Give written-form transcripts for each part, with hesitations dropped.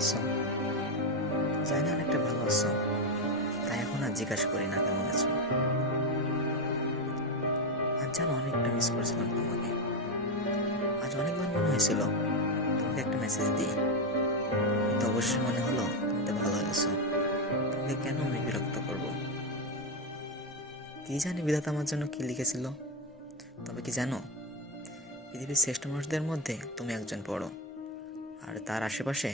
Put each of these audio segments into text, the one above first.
আছো? জানি না অনেকটা ভালো আছো, তাই এখন আর জিজ্ঞাসা করি না কেমন আছো। আজ জানো অনেকটা মিস করছিলাম তোমাকে। আজ অনেকবার মনে হয়েছিল তোমাকে একটা মেসেজ দিই, কিন্তু অবশ্যই মনে হলো তুমি তো ভালো আছো, তোমাকে কেন আমি বিরক্ত করব। কি জানি বিধাতা আমার জন্য কি লিখেছিল। তবে কি জানো, পৃথিবীর শ্রেষ্ঠ মানুষদের মধ্যে তুমি একজন পড়ো, আর তার আশেপাশে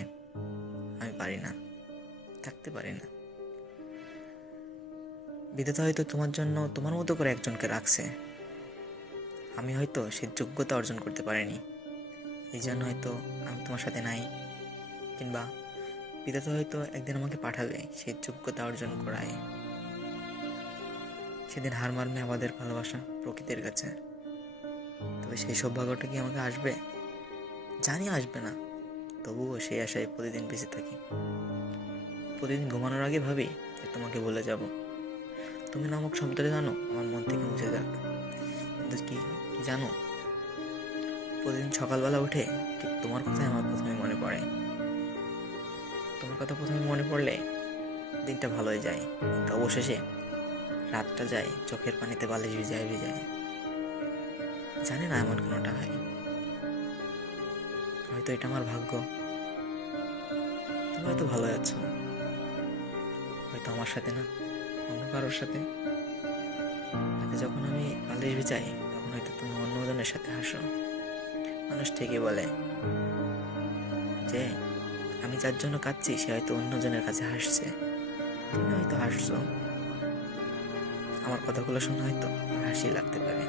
আমি পারি না, থাকতে পারি না। বিধাতা হয়তো তোমার জন্য তোমার মতো করে একজনকে রাখছে, আমি হয়তো সে যোগ্যতা অর্জন করতে পারিনি, এই জন্য হয়তো আমি তোমার সাথে নাই। কিংবা বিধাতা হয়তো একদিন আমাকে পাঠাবে সেই যোগ্যতা অর্জন করায়। সেদিন হার মানবে আমাদের ভালোবাসা প্রকৃতির কাছে। তবে সেই সৌভাগ্যটা কি আমাকে আসবে? জানি আসবে না, তবুও সেই আশায় প্রতিদিন বেঁচে থাকি। প্রতিদিন ঘুমানোর আগে ভাবি যে তোমাকে ভুলে যাব, তুমি নামক শব্দটা জানো আমার মন থেকে মুছে যাক। কিন্তু কি কি জানো, প্রতিদিন সকালবেলা উঠে ঠিক তোমার কথাই আমার প্রথমে মনে পড়ে। তোমার কথা প্রথমে মনে পড়লে দিনটা ভালোই যায়, কিন্তু অবশেষে রাতটা যায় চোখের পানিতে বালিশ ভিজায় ভিজায়। জানি না এমন কোনোটা হয়, হয়তো এটা আমার ভাগ্য। তুমি হয়তো ভালো আছো, হয়তো আমার সাথে না, অন্য কারোর সাথে। রাতে যখন আমি বালিশ ভিজাই তখন হয়তো তুমি অন্যজনের সাথে হাসো। মানুষ ঠিকই বলে যে আমি যার জন্য কাঁদছি সে হয়তো অন্যজনের কাছে হাসছে। তুমি হয়তো হাসছো, আমার কথাগুলো শুনে হয়তো হাসি লাগতে পারে।